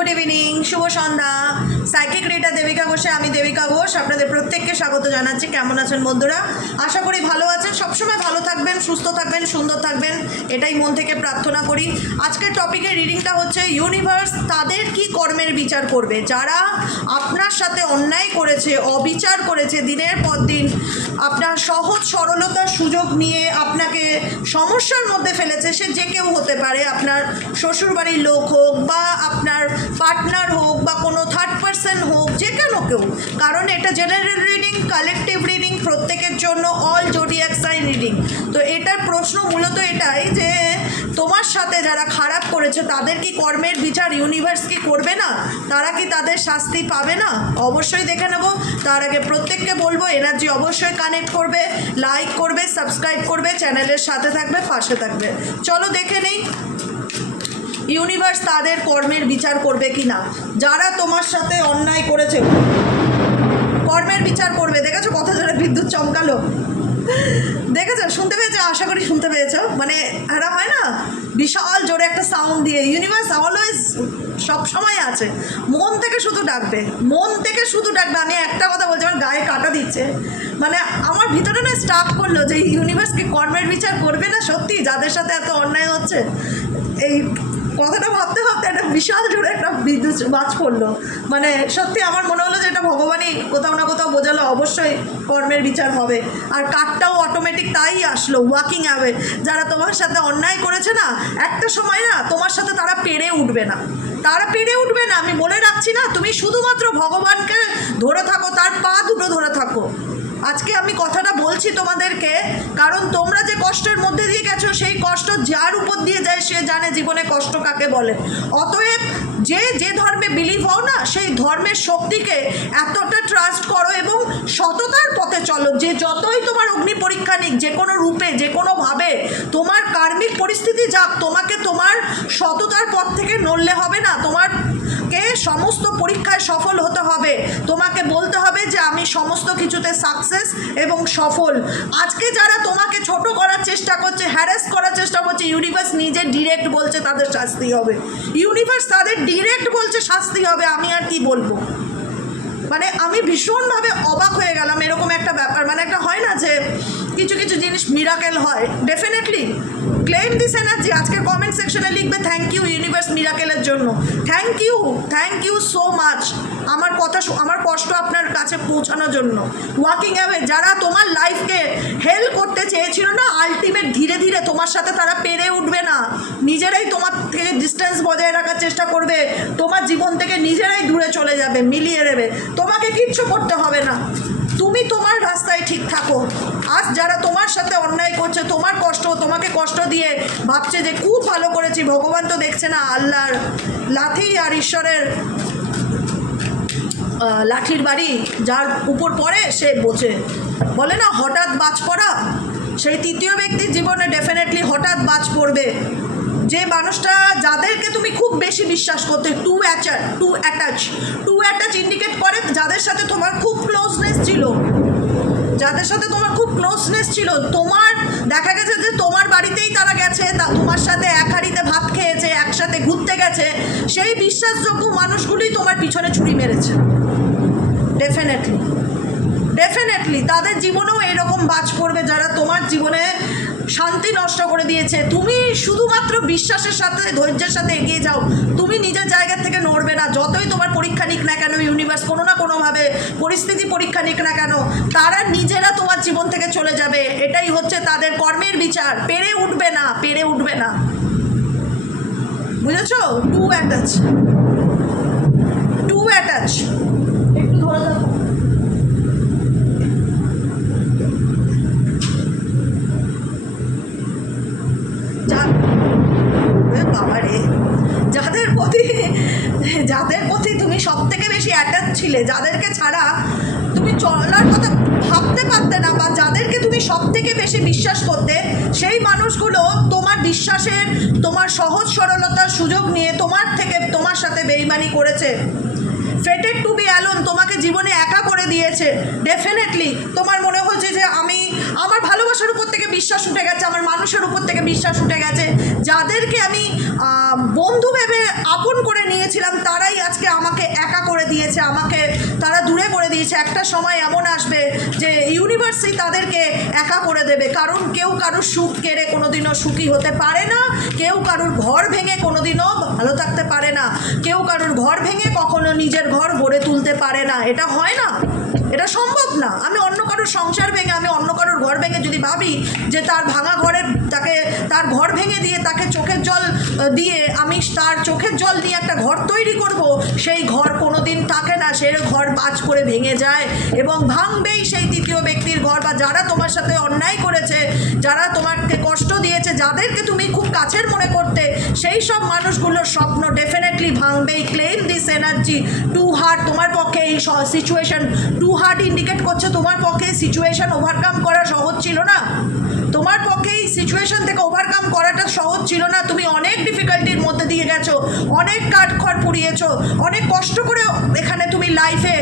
Good evening, শুভ সন্ধ্যা। Psychic reader Devika ঘোষে আমি দেবিকা ঘোষ আপনাদের প্রত্যেককে স্বাগত জানাচ্ছি। কেমন আছেন বন্ধুরা? আশা করি ভালো আছেন, সবসময় ভালো থাকবেন, সুস্থ থাকবেন, সুন্দর থাকবেন, এটাই মন থেকে প্রার্থনা করি। আজকের টপিকের রিডিংটা হচ্ছে ইউনিভার্স তাদের কি কর্মের বিচার করবে। যারা আপনার সাথে অন্যায় করেছে, অবিচার করেছে, দিনের পর দিন আপনার সহজ সরলতার সুযোগ নিয়ে আপনাকে সমস্যার মধ্যে ফেলেছে, সে যে কেউ হতে পারে, আপনার শ্বশুরবাড়ির লোক হোক বা আপনার পার্টনার হোক বা কোনো থার্ড পার্সন হোক, যে কেউ, কারণ এটা জেনারেল রিডিং, কালেকটিভ রিডিং, প্রত্যেকের জন্য অল জোডিয়াক সাইন রিডিং। তো এটার প্রশ্ন মূলত এটাই যে তোমার সাথে যারা খারাপ করেছে তাদের কি কর্মের বিচার ইউনিভার্স কি করবে না? তারা কি তাদের শাস্তি পাবে না? অবশ্যই দেখে নেব। তার আগে প্রত্যেককে বলবো এনার্জি অবশ্যই কানেক্ট করবে, লাইক করবে, সাবস্ক্রাইব করবে, চ্যানেলের সাথে থাকবে, পাশে থাকবে। চলো দেখে নেই ইউনিভার্স তাদের কর্মের বিচার করবে কি না। যারা তোমার সাথে অন্যায় করেছে কর্মের বিচার করবে। দেখেছো কত জোরে বিদ্যুৎ চমকালো? দেখেছো? শুনতে পেয়েছো? আশা করি শুনতে পেয়েছো। মানে এটা হয় না বিশাল জোরে একটা সাউন্ড দিয়ে। ইউনিভার্স অলওয়েজ সব সময় আছে, মন থেকে শুধু ডাকবে, মন থেকে শুধু ডাকবে। আমি একটা কথা বলছি, আমার গায়ে কাটা দিচ্ছে, মানে আমার ভিতরে না স্টাক করলো যে ইউনিভার্স কি কর্মের বিচার করবে না সত্যি, যাদের সাথে এত অন্যায় হচ্ছে। এই কথাটা ভাবতে ভাবতে একটা বিশাল জোরে একটা বিদ্যুৎ বাজ পড়লো। মানে সত্যি আমার মনে হলো যে এটা ভগবানই কোথাও না কোথাও বোঝালো, অবশ্যই কর্মের বিচার হবে। আর কার্ডটাও অটোমেটিক তাই আসলো, ওয়াকিং অ্যাওয়ে। যারা তোমার সাথে অন্যায় করেছে না, একটা সময় না তোমার সাথে তারা পেরে উঠবে না, তারা পেরে উঠবে না। আমি বলে রাখছি না, তুমি শুধুমাত্র ভগবানকে ধরে থাকো, তার পা দুটো ধরে থাকো। আজকে আমি কথাটা বলছি তোমাদেরকে, কারণ তোমরা যে কষ্টের মধ্যে দিয়ে গেছো, সেই কষ্ট যার উপর দিয়ে যায় সে জানে জীবনে কষ্ট কাকে বলে। অতএব যে ধর্মে বিলিভ হও না, সেই ধর্মের শক্তিকে এতটা ট্রাস্ট করো এবং সততার পথে চলো। যে যতই তোমার অগ্নি পরীক্ষা নিক, যে কোনো রূপে, যে কোনোভাবে তোমার কার্মিক পরিস্থিতি যাক, তোমাকে তোমার সততার পথ থেকে নড়লে হবে না। তোমাকে সমস্ত পরীক্ষায় সফল হতে হবে। তোমাকে বলতে হবে যে আমি সমস্ত কিছুতে সাকসেস এবং সফল। আজকে যারা তোমাকে ছোট করার চেষ্টা করছে, হ্যারাস করার চেষ্টা করছে, ইউনিভার্স নিজে ডিরেক্ট বলছে তাদের শাস্তি হবে। ইউনিভার্স তাদের ডিরেক্ট বলছে শাস্তি হবে। আমি আর কি বলবো, মানে আমি ভীষণভাবে অবাক হয়ে গেলাম। এরকম একটা ব্যাপার, মানে একটা হয় না যে কিছু কিছু জিনিস মিরাকেল হয়। Definitely claim this energy. আজকের কমেন্ট সেকশনে লিখবে থ্যাংক ইউ ইউনিভার্স মিরাকেলের জন্য। থ্যাংক ইউ সো মাচ আমার কথা, আমার কষ্ট আপনার কাছে পৌঁছানোর জন্য। ওয়াকিং অ্যাওয়ে যারা তোমার লাইফকে হেল্প করতে চেয়েছিল না, আলটিমেট ধীরে ধীরে তোমার সাথে তারা পেরে উঠবে না, নিজেরাই তোমার থেকে ডিস্টেন্স বজায় রাখার চেষ্টা করবে, তোমার জীবন থেকে নিজেরাই দূরে চলে যাবে, মিলিয়ে নেবে। তোমাকে কিচ্ছু করতে হবে না, তুমি তোমার রাস্তায় ঠিক থাকো। আজ যারা তোমার সাথে অন্যায় করছে, তোমার কষ্ট, তোমাকে কষ্ট দিয়ে ভাবছে যে খুব ভালো করেছি, ভগবান তো দেখছে না। আল্লাহর লাঠি আর ঈশ্বরের লাঠির বাড়ি যার উপর পড়ে সে বোঝে। বলে না হঠাৎ বাজ পড়া, সেই তৃতীয় ব্যক্তির জীবনে ডেফিনেটলি হঠাৎ বাজ পড়বে। যে মানুষটা, যাদেরকে তুমি খুব বেশি বিশ্বাস করতে, টু অ্যাটাচ ইন্ডিকেট করে যাদের সাথে তোমার খুব ক্লোজনেস ছিল, যাদের সাথে তোমার খুব ক্লোজনেস ছিল। তোমার দেখা গেছে যে তোমার বাড়িতেই তারা গেছে, তোমার সাথে এক হাঁড়িতে ভাত খেয়েছে, একসাথে ঘুরতে গেছে। সেই বিশ্বাসযোগ্য মানুষগুলোই তোমার পিছনে ছুরি মেরেছে। ডেফিনেটলি তাদের জীবনেও এরকম বাজ পড়বে, যারা তোমার জীবনে শান্তি নষ্ট করে দিয়েছে। তুমি শুধুমাত্র বিশ্বাসের সাথে, ধৈর্যের সাথে এগিয়ে যাও। তুমি নিজের জায়গা থেকে নড়বে না। যতই তোমার পরীক্ষা নিক না কেন, ইউনিভার্স কোনো না কোনোভাবে পরিস্থিতি পরীক্ষা নিক না কেন, তারা নিজেরা তোমার জীবন থেকে চলে যাবে। এটাই হচ্ছে তাদের কর্মের বিচার। পেরে উঠবে না। বুঝেছ? টু অ্যাটাচ একটু ধরে থাকো। যাদের প্রতি তুমি সব থেকে বেশি অ্যাটাচ ছিলে, যাদেরকে ছাড়া তুমি চলার কথা ভাবতে পারতে না, বা যাদেরকে তুমি সব থেকে বেশি বিশ্বাস করতে, সেই মানুষগুলো তোমার বিশ্বাসের, তোমার সহজ সরলতার সুযোগ নিয়ে তোমার সাথে বেইমানি করেছে। ফেটেড টু বি অ্যালোন, তোমাকে জীবনে একা করে দিয়েছে। ডেফিনেটলি তোমার মনে হয়েছে যে আমার ভালোবাসার উপর থেকে বিশ্বাস উঠে গেছে, আমার মানুষের উপর থেকে বিশ্বাস উঠে গেছে। যাদেরকে আমি বন্ধু ভেবে আপন করে নিয়েছিলাম, তারাই দিয়েছে, আমাকে তারা দূরে করে দিয়েছে। একটা সময় এমন আসবে যে ইউনিভার্সই তাদেরকে একা করে দেবে, কারণ কেউ কারুর সুখ কেড়ে কোনোদিনও সুখী হতে পারে না, কেউ কারুর ঘর ভেঙে কোনোদিনও ভালো থাকতে পারে না, কেউ কারুর ঘর ভেঙে কখনো নিজের ঘর গড়ে তুলতে পারে না। এটা হয় না, এটা সম্ভব না। আমি অন্য কারোর সংসার ভেঙে, আমি অন্য কারোর ঘর ভেঙে যদি ভাবি যে তার ভাঙা ঘরে তার ঘর ভেঙে দিয়ে তাকে চোখের জল দিয়ে আমি তার চোখের জল দিয়ে একটা ঘর তৈরি করব, সেই ঘর কোনোদিন থাকে না, সেই ঘর বাজ করে ভেঙে যায় এবং ভাঙবেই সেই তৃতীয় ব্যক্তির ঘর। বা যারা তোমার সাথে অন্যায় করেছে, যারা তোমাকে কষ্ট দিয়েছে, যাদেরকে তুমি খুব কাছের মনে করতে, সেই সব মানুষগুলোর স্বপ্ন ডেফিনেটলি ভাঙবেই। Claim this energy to heart. তোমার পক্ষে এই সিচুয়েশন টু হার্ড ইন্ডিকেট করছে তোমার পক্ষে সিচুয়েশন ওভারকাম করা সহজ ছিল না, তোমার পক্ষে এই সিচুয়েশন থেকে ওভারকাম করাটা সহজ ছিল না। তুমি অনেক ডিফিকাল্টির মধ্যে দিয়ে গেছো, অনেক কাঠখড় পুড়িয়েছো, অনেক কষ্ট করে এখানে তুমি লাইফে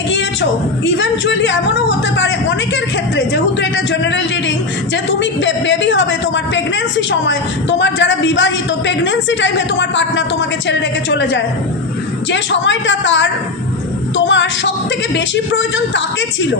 এগিয়েছো। ইভেনচুয়ালি এমনও হতে পারে অনেকের ক্ষেত্রে, যেহেতু এটা জেনারেল রিডিং, যে তুমি বেবি হবে, তোমার প্রেগনেন্সি সময়, তোমার যারা বিবাহিত, প্রেগনেন্সি টাইমে তোমার পার্টনার তোমাকে ছেড়ে রেখে চলে যায়, যে সময়টা তোমার সব থেকে বেশি প্রয়োজন তাকে ছিল,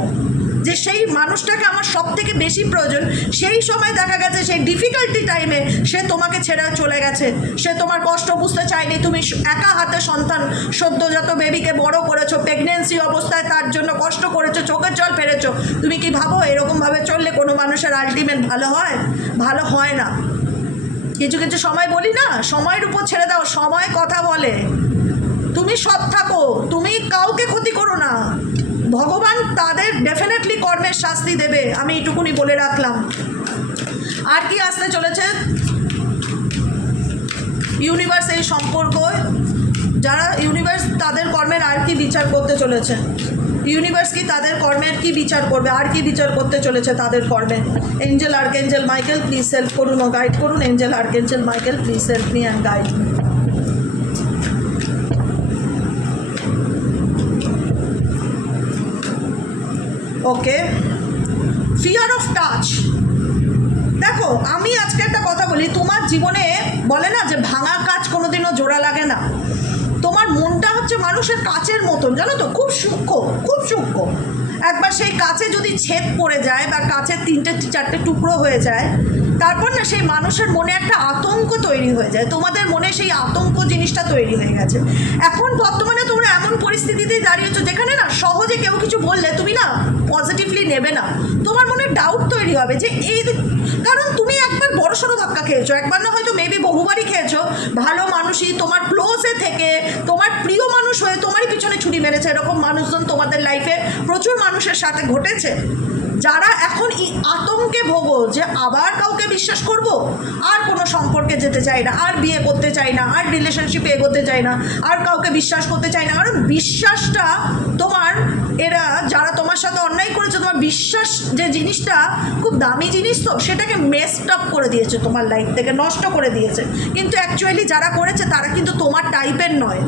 যে সেই মানুষটাকে আমার সব থেকে বেশি প্রয়োজন, সেই সময় দেখা গেছে সেই ডিফিকাল্টি টাইমে সে তোমাকে ছেড়ে চলে গেছে। সে তোমার কষ্ট বুঝতে চায়নি। তুমি একা হাতে সন্তান, সদ্যজাত বেবিকে বড় করেছো, প্রেগনেন্সি অবস্থায় তার জন্য কষ্ট করেছো, চোখের জল ফেলেছো। তুমি কি ভাবো এরকমভাবে চললে কোনো মানুষের আলটিমেট ভালো হয়? ভালো হয় না। কিছু কিছু সময় বলি না, সময়ের উপর ছেড়ে দাও, সময় কথা বলে। তুমি সৎ থাকো, তুমি কাউকে ক্ষতি করো না, ভগবান তাদের ডেফিনেটলি কর্মের শাস্তি দেবে। আমি এইটুকুনি বলে রাখলাম। আর কি আসতে চলেছে ইউনিভার্স এই সম্পর্ক, যারা ইউনিভার্স তাদের কর্মের আর কি বিচার করতে চলেছে, ইউনিভার্স কি তাদের কর্মের কি বিচার করবে, আর কি বিচার করতে চলেছে তাদের কর্মে। Angel archangel Michael please help করুন ও গাইড করুন। Angel archangel Michael please help me and guide me. Okay, fear of touch. দেখো, আমি আজকে একটা কথা বলি, তোমার জীবনে বলে না যে ভাঙা কাজ কোনোদিনও জোড়া লাগে না। তোমার মনটা হচ্ছে মানুষের কাচের মতন, জানো তো, খুব সূক্ষ্ম, খুব সূক্ষ্ম। একবার সেই কাচে যদি ছেদ পড়ে যায় বা কাচের 3-4টে টুকরো হয়ে যায়, তারপর না সেই মানুষের মনে একটা আতঙ্ক তৈরি হয়ে যায়। তোমাদের মনে সেই আতঙ্ক জিনিসটা তৈরি হয়ে গেছে। এখন বর্তমানে তোমরা এমন পরিস্থিতিতেই দাঁড়িয়েছো যেখানে না সহজে কেউ কিছু বললে তুমি না পজিটিভলি নেবে না। তোমার মনে ডাউট তৈরি হবে যে এই, কারণ তুমি একবার বড়সড় ধাক্কা খেয়েছো, একবার না হয়তো মেবি বহুবারই খেয়েছো। ভালো মানুষই তোমার ক্লোজে থেকে, তোমার প্রিয় মানুষ হয়ে তোমারই পিছনে ছুরি মেরেছে। এরকম মানুষজন তোমাদের লাইফে প্রচুর মানুষের সাথে ঘটেছে, যারা এখন এই আতঙ্কে ভোগো যে আবার কাউকে বিশ্বাস করব, আর কোনো সম্পর্কে যেতে চাই না, আর বিয়ে করতে চাই না, আর রিলেশনশিপে এগোতে চাই না, আর কাউকে বিশ্বাস করতে চাই না। কারণ বিশ্বাসটা তোমার, এরা যারা তোমার সাথে অন্যায় করেছে, তোমার বিশ্বাস যে জিনিসটা খুব দামি জিনিস, তো সেটাকে মেসড আপ করে দিয়েছে, তোমার লাইফ থেকে নষ্ট করে দিয়েছে। কিন্তু অ্যাকচুয়ালি যারা করেছে তারা কিন্তু তোমার টাইপের নয়,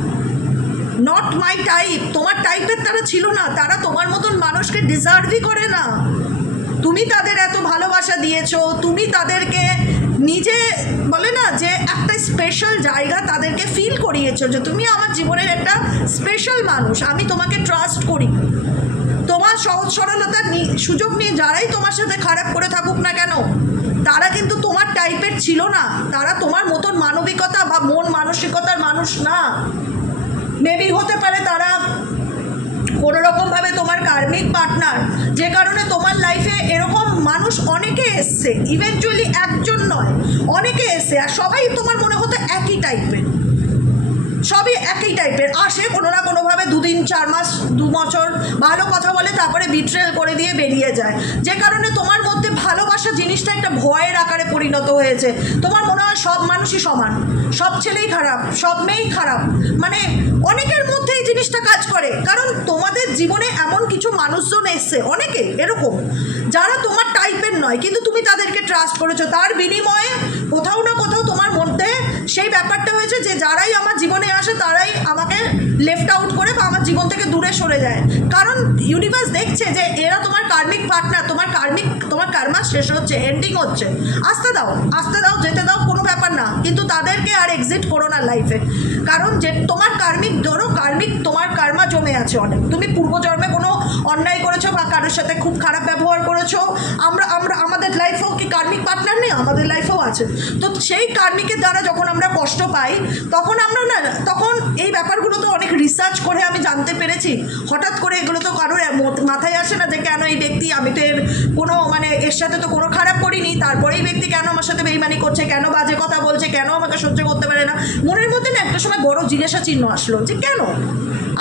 নট মাই টাইপ। তোমার টাইপের তারা ছিল না, তারা তোমার মতন মানুষকে ডিজার্ভই করে না। তুমি তাদের এত ভালোবাসা দিয়েছো, তুমি তাদেরকে নিজে বলে না যে একটা স্পেশাল জায়গা তাদেরকে ফিল করিয়েছো, যে তুমি আমার জীবনের একটা স্পেশাল মানুষ, আমি তোমাকে ট্রাস্ট করি। তোমার সহজ সরলতার সুযোগ নিয়ে যারাই তোমার সাথে খারাপ করে থাকুক না কেন, তারা কিন্তু তোমার টাইপের ছিল না, তারা তোমার মতন মানবিকতা বা মন মানসিকতার মানুষ না। মেবি হতে পারে তারা কোনোরকমভাবে তোমার কার্মিক পার্টনার, যে কারণে তোমার লাইফে এরকম মানুষ অনেকে এসছে, ইভেনচুয়ালি একজন নয়, অনেকে এসছে, আর সবাই তোমার মনে হতো একই টাইপের, সবই একই টাইপের আসে, কোনো না কোনোভাবে 2 দিন 4 মাস 2 বছর ভালো কথা বলে, তারপরে বিট্রেল করে দিয়ে বেরিয়ে যায়। যে কারণে তোমার মধ্যে ভালোবাসা জিনিসটা একটা ভয়ের আকারে পরিণত হয়েছে। তোমার মনে হয় সব মানুষই সমান, সব ছেলেই খারাপ, সব মেয়েই খারাপ, মানে অনেকের মধ্যে এই জিনিসটা কাজ করে। কারণ তোমাদের জীবনে এমন কিছু মানুষজন এসছে, অনেকে এরকম, যারা তোমার টাইপের নয়, কিন্তু তুমি তাদেরকে ট্রাস্ট করেছো। তার বিনিময়ে কোথাও না কোথাও তোমার মধ্যে সেই ব্যাপারটা হয়েছে যে যারাই আমার জীবনে আসে তারাই আমাকে লেফট আউট করে বা আমার জীবন থেকে দূরে সরে যায়। কারণ ইউনিভার্স দেখছে যে এরা তোমার কার্মিক পার্টনার, তোমার কার্মা শেষ হচ্ছে, এন্ডিং হচ্ছে, আসতে দাও, যেতে দাও, কোনো ব্যাপার না, কিন্তু তাদেরকে আর এক্সিট করো না লাইফে। কারণ যে তোমার কার্মিক, ধরো কার্মিক তোমার কার্মা জমে আছে, আছে অনেক। তুমি পূর্বজন্মে কোনো অন্যায় করেছো বা কারোর সাথে খুব খারাপ ব্যবহার করেছো। আমরা আমরা আমাদের লাইফেও কি কার্মিক পার্টনার নেই? আমাদের লাইফেও আছে। তো সেই কার্মিকের দ্বারা যখন আমরা কষ্ট পাই তখন আমরা না, তখন এই ব্যাপারগুলো তো অনেক রিসার্চ করে আমি জানতে পেরেছি। হঠাৎ করে এগুলো তো কারোর মাথায় আসে না যে কেন এই ব্যক্তি, আমি তো এর কোনো মানে এর সাথে তো কোনো খারাপ করিনি, তারপরে এই ব্যক্তি কেন আমার সাথে বেইমানি করছে, কেন বাজে কথা বলছে, কেন আমাকে সহ্য করতে পারে না। মনের মধ্যে না একটা সময় বড় জিজ্ঞাসা চিহ্ন আসলো যে কেন,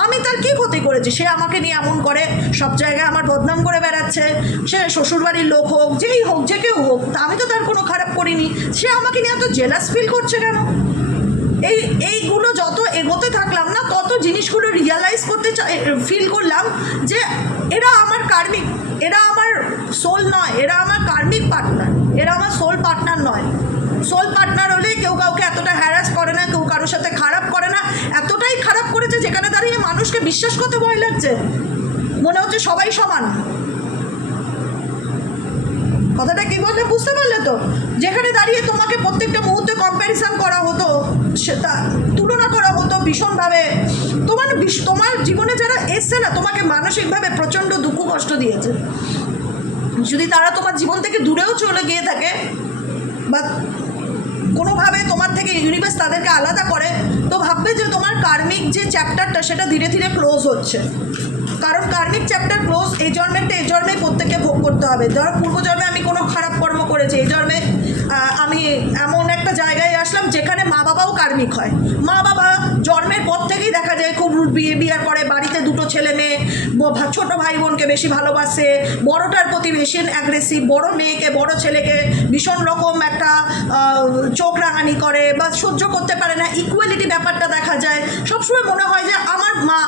আমি তার কী ক্ষতি করেছি, সে আমাকে নিয়ে এমন করে, সব জায়গায় আমার বদনাম করে বেড়াচ্ছে, সে শ্বশুরবাড়ির লোক হোক, যেই হোক, যে কেউ হোক, আমি তো তার কোনো খারাপ করিনি, সে আমাকে নিয়ে এত জেলাস ফিল করছে কেন। এইগুলো যত এগোতে থাকলাম না, তত জিনিসগুলো রিয়ালাইজ করতে ফিল করলাম যে এরা আমার কার্মিক, এরা আমার সোল নয়, এরা আমার কার্মিক পার্টনার, এরা আমার সোল পার্টনার নয়। সোল পার্টনার হলে কেউ কাউকে এতটা হ্যারাস করে না, কেউ কারোর সাথে খারাপ করে না। এতটাই খারাপ করেছে যেখানে দাঁড়িয়ে মানুষকে বিশ্বাস করতে ভয় লাগছে, মনে হচ্ছে সবাই সমান। কথাটা কি বললে বুঝতে পারলে তো? যেখানে দাঁড়িয়ে তোমাকে প্রত্যেকটা মুহূর্তে কম্প্যারিজন করা হতো, সেটা তুলনা করা হতো ভীষণভাবে। তোমার জীবনে যারা এসছে না, তোমাকে মানসিকভাবে প্রচণ্ড দুঃখ কষ্ট দিয়েছে। যদি তারা তোমার জীবন থেকে দূরেও চলে গিয়ে থাকে বা কোনোভাবে তোমার থেকে ইউনিভার্স তাদেরকে আলাদা করে, তো ভাববে যে তোমার কার্মিক যে চ্যাপ্টারটা সেটা ধীরে ধীরে ক্লোজ হচ্ছে। কারণ কার্মিক চ্যাপ্টার ক্লোজ এই জন্মেরটা এই জন্মেই প্রত্যেককে ভোগ করতে হবে। ধরো পূর্বজন্মে আমি কোনো খারাপ কর্ম করেছি, এই জন্মে আমি এমন একটা জায়গায় আসলাম যেখানে মা বাবাও কার্মিক হয়। মা বাবা জন্মের পর থেকেই দেখা যায় খুব বিহেভিয়ার করে, বাড়িতে দুটো ছেলে মেয়ে, ছোট ভাই বোনকে বেশি ভালোবাসে, বড়টার প্রতি বেশি অ্যাগ্রেসিভ, বড় মেয়েকে বড় ছেলেকে ভীষণ রকম একটা চোখ রাঙানি করে বা সহ্য করতে পারে না। ইকুয়ালিটি ব্যাপারটা দেখা যায়। সবসময় মনে হয় যে আমার মা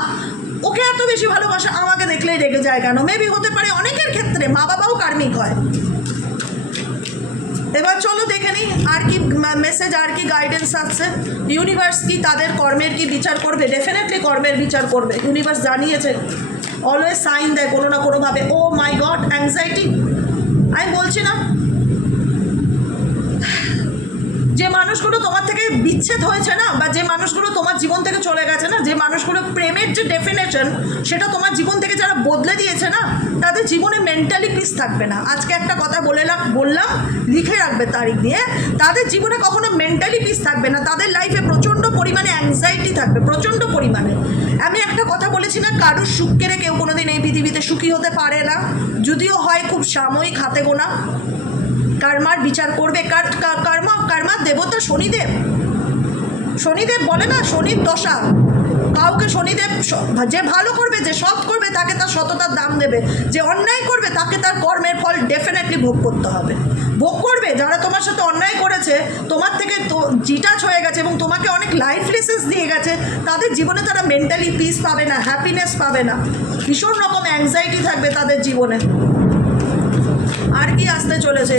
ওকে এত বেশি ভালোবাসা, আমাকে দেখলেই রেগে যায় কেন। মেবি হতে পারে অনেকের ক্ষেত্রে মা বাবাও কার্মিক হয়। এবার চলো দেখে নিই আর কি মেসেজ, আর কি গাইডেন্স আসছে। ইউনিভার্স কি তাদের কর্মের কি বিচার করবে? ডেফিনেটলি কর্মের বিচার করবে। ইউনিভার্স জানিয়েছে, অলওয়েজ সাইন দেয় কোনো না কোনোভাবে। ও মাই গড, অ্যাংজাইটি। আমি বলছি না, যে মানুষগুলো তোমার থেকে বিচ্ছেদ হয়েছে না, বা যে মানুষগুলো তোমার জীবন থেকে চলে গেছে না, যে মানুষগুলো প্রেমের যে ডেফিনেশন সেটা তোমার জীবন থেকে যারা বদলে দিয়েছে না, তাদের জীবনে মেন্টালি পিস থাকবে না। আজকে একটা কথা বললাম, লিখে রাখবে তারিখ দিয়ে। তাদের জীবনে কখনো মেন্টালি পিস থাকবে না, তাদের লাইফে প্রচণ্ড পরিমাণে অ্যাংজাইটি থাকবে, প্রচণ্ড পরিমাণে। আমি একটা কথা বলেছি না, কারোর সুখ কেড়ে কেউ কোনোদিন এই পৃথিবীতে সুখী হতে পারে না, যদিও হয় খুব সাময়িক, হাতে গোনা। কর্মার বিচার করবে। কর্মার দেবতা শনিদেব। শনিদেব বলে না, শনির দশা। কাউকে শনিদেব, যে ভালো করবে, যে সৎ করবে, তাকে তার সততার দাম দেবে। যে অন্যায় করবে তাকে তার কর্মের ফল ডেফিনেটলি ভোগ করতে হবে। ভোগ করবে। যারা তোমার সাথে অন্যায় করেছে, তোমার থেকে ডিটাচ হয়ে গেছে এবং তোমাকে অনেক লাইফ লেসেন্স দিয়ে গেছে, তাদের জীবনে তারা মেন্টালি পিস পাবে না, হ্যাপিনেস পাবে না, ভীষণ রকম অ্যাংজাইটি থাকবে তাদের জীবনে। আর কি আসতে চলেছে?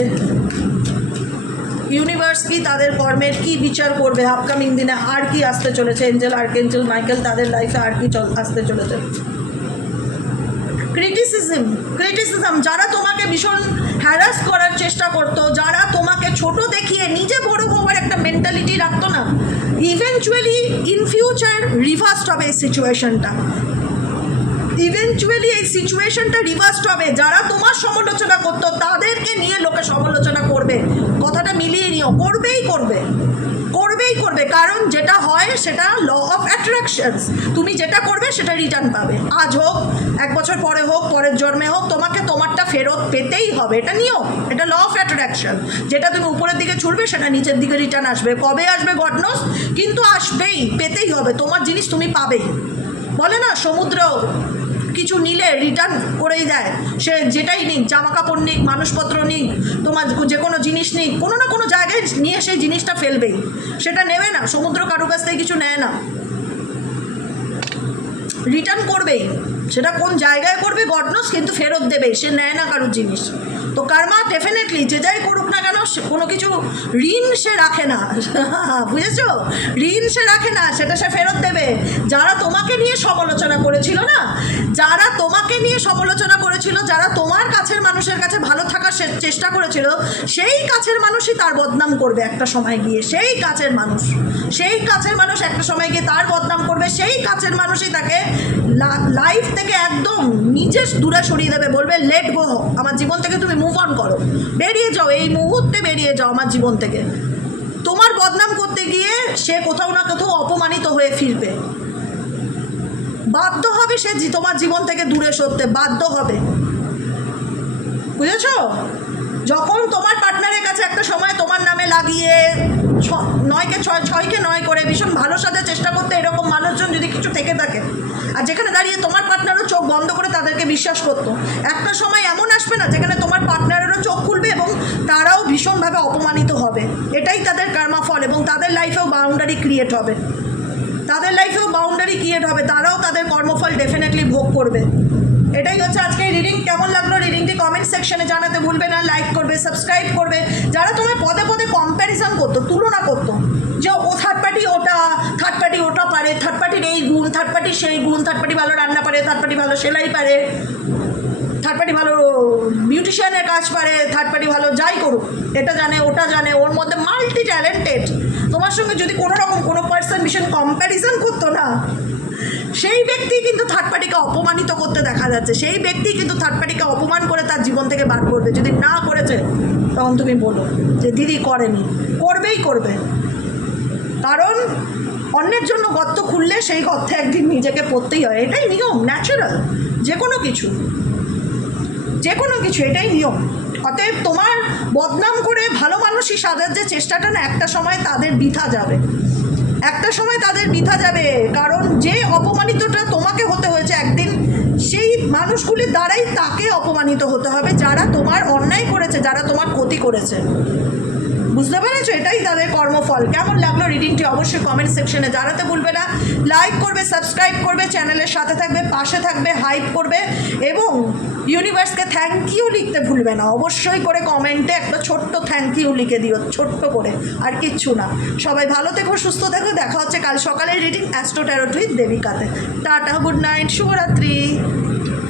ইউনিভার্স কি তাদের কর্মের কি বিচার করবে আপকামিং দিনে? আর কি আসতে চলেছে? এঞ্জেল, আর্কএঞ্জেল মাইকেল তাদের লাইফে আর কি আসতে চলেছে? ক্রিটিসিজম। যারা তোমাকে ভীষণ হ্যারাস করার চেষ্টা করতো, যারা তোমাকে ছোট দেখিয়ে নিজে বড় হওয়ার একটা মেন্টালিটি রাখতো না, ইভেনচুয়ালি ইন ফিউচার রিভার্সড হবে এই সিচুয়েশনটা। ইভেনচুয়ালি এই সিচুয়েশনটা রিভার্সড হবে। যারা তোমার সমালোচনা করতো তাদেরকে নিয়ে লোকে সমালোচনা করবে। কথাটা মিলিয়ে নিও, করবেই করবে। কারণ যেটা হয় সেটা ল অফ অ্যাট্রাকশনস। তুমি যেটা করবে সেটা রিটার্ন পাবে। আজ হোক, এক বছর পরে হোক, পরের জন্মে হোক, তোমাকে তোমারটা ফেরত পেতেই হবে। এটা নিয়ম, এটা ল অফ অ্যাট্রাকশন। যেটা তুমি উপরের দিকে ছুড়বে সেটা নিচের দিকে রিটার্ন আসবে। কবে আসবে গড নোস, কিন্তু আসবেই, পেতেই হবে। তোমার জিনিস তুমি পাবেই। বলে না, সমুদ্র কিছু নিলে রিটার্ন করেই দেয়। সে যেটাই নিক, জামা কাপড় নিক, মানুষপত্র নিক, তোমার যে কোনো জিনিস নিক, কোনো না কোনো জায়গায় নিয়ে সেই জিনিসটা ফেলবেই। সেটা নেবে না। সমুদ্র কারো কাছ থেকে কিছু নেয় না, রিটার্ন করবেই। সেটা কোন জায়গায় করবে গড নোস, কিন্তু ফেরত দেবে। সে নেয় না কারোর জিনিস। তো কর্মা ডেফিনেটলি যে যাই করুক না কেন, কোনো কিছু ঋণ সে রাখে না। বুঝেছ? ঋণ সে রাখে না, সেটা সে ফেরত দেবে। যারা তোমাকে নিয়ে সমালোচনা করেছিল না, যারা তোমাকে নিয়ে সমালোচনা করেছিল, যারা তোমার কাছের মানুষের কাছে ভালো থাকার চেষ্টা করেছিল, সেই কাছের মানুষই তার বদনাম করবে একটা সময় গিয়ে। সেই কাছের মানুষ একটা সময় গিয়ে তার বদনাম করবে। সেই কাছের মানুষই তাকে লাইফ থেকে একদম নিজে দূরে সরিয়ে দেবে, বলবে লেট গো, আমার জীবন থেকে তুমি মুভ অন করো, বেরিয়ে যাও, এই মুহূর্তে বেরিয়ে যাও আমার জীবন থেকে। তোমার বদনাম করতে গিয়ে সে কোথাও না কোথাও অপমানিত হয়ে ফিরবে, বাধ্য হবে সে তোমার জীবন থেকে দূরে সরতে বাধ্য হবে, বুঝেছো? যখন তোমার পার্টনারের কাছে একটা সময় তোমার নামে লাগিয়ে 9কে 6 9 করে ভীষণ ভালো সাজার চেষ্টা করতে এরকম মানুষজন যদি কিছু থেকে থাকে, আর যেখানে দাঁড়িয়ে তোমার পার্টনারও চোখ বন্ধ করে তাদেরকে বিশ্বাস করতো, একটা সময় এমন আসবে না যেখানে তোমার পার্টনারেরও চোখ খুলবে এবং তারাও ভীষণভাবে অপমানিত হবে। এটাই তাদের কর্মা ফল, এবং তাদের লাইফেও বাউন্ডারি ক্রিয়েট হবে, তারাও তাদের কর্মফল ডেফিনেটলি ভোগ করবে। এটাই হচ্ছে আজকে রিডিং। কেমন লাগলো রিডিংটি কমেন্ট সেকশনে জানাতে ভুলবে না, লাইক করবে, সাবস্ক্রাইব করবে। যারা তোমায় পদে পদে কম্প্যারিজন করতো, তুলনা করতো, যে ও থার্ড পার্টি ওটা পারে, থার্ড পার্টির এই গুণ, থার্ড পার্টির সেই গুণ, থার্ড পার্টি ভালো রান্না পারে, থার্ড পার্টি ভালো সেলাই পারে, থার্ড পার্টি ভালো বিউটিশিয়ানের কাজ পারে, থার্ড পার্টি ভালো যাই করুক, এটা জানে ওটা জানে, ওর মধ্যে মাল্টি ট্যালেন্টেড, তোমার সঙ্গে যদি কোনো পার্সন ভীষণ কম্প্যারিজন করতো না, সেই ব্যক্তি কিন্তু থার্ড পার্টিকে অপমানিত করতে দেখা যাচ্ছে। সেই ব্যক্তি কিন্তু থার্ড পার্টিকে অপমান করে তার জীবন থেকে বার করবে। যদি না করেছে তখন তুমি বলো যে দিদি করেনি, করবে, কারণ অন্যের জন্য গর্ত খুললে সেই গর্তে একদিন নিজেকে পড়তেই হয়। এটাই নিয়ম, ন্যাচারাল, যে কোনো কিছু এটাই নিয়ম। অতএব তোমার বদনাম করে ভালো মানুষই সাজার যে চেষ্টাটা না, একটা সময় তাদের বৃথা যাবে, কারণ যে অপমানিতটা তোমাকে হতে হয়েছে একদিন, সেই মানুষগুলির দ্বারাই তাকে অপমানিত হতে হবে যারা তোমার অন্যায় করেছে, যারা তোমার ক্ষতি করেছে। বুঝতে পেরেছো? এটাই তাদের কর্মফল। কেমন লাগলো রিডিংটি অবশ্যই কমেন্ট সেকশনে জানাতে ভুলবে না। লাইক করবে, সাবস্ক্রাইব করবে, চ্যানেলের সাথে থাকবে, পাশে থাকবে, হাইপ করবে, এবং ইউনিভার্সকে থ্যাংক ইউ লিখতে ভুলবে না। অবশ্যই করে কমেন্টে একটা ছোট্ট থ্যাংক ইউ লিখে দিও, ছোট্ট করে, আর কিচ্ছু না। সবাই ভালো থেকো, সুস্থ থেকো। দেখা হচ্ছে কাল সকালের রিডিং অ্যাস্ট্রো ট্যারোট উইথ দেবিকাতে। টাটা, গুড নাইট, শুভরাত্রি।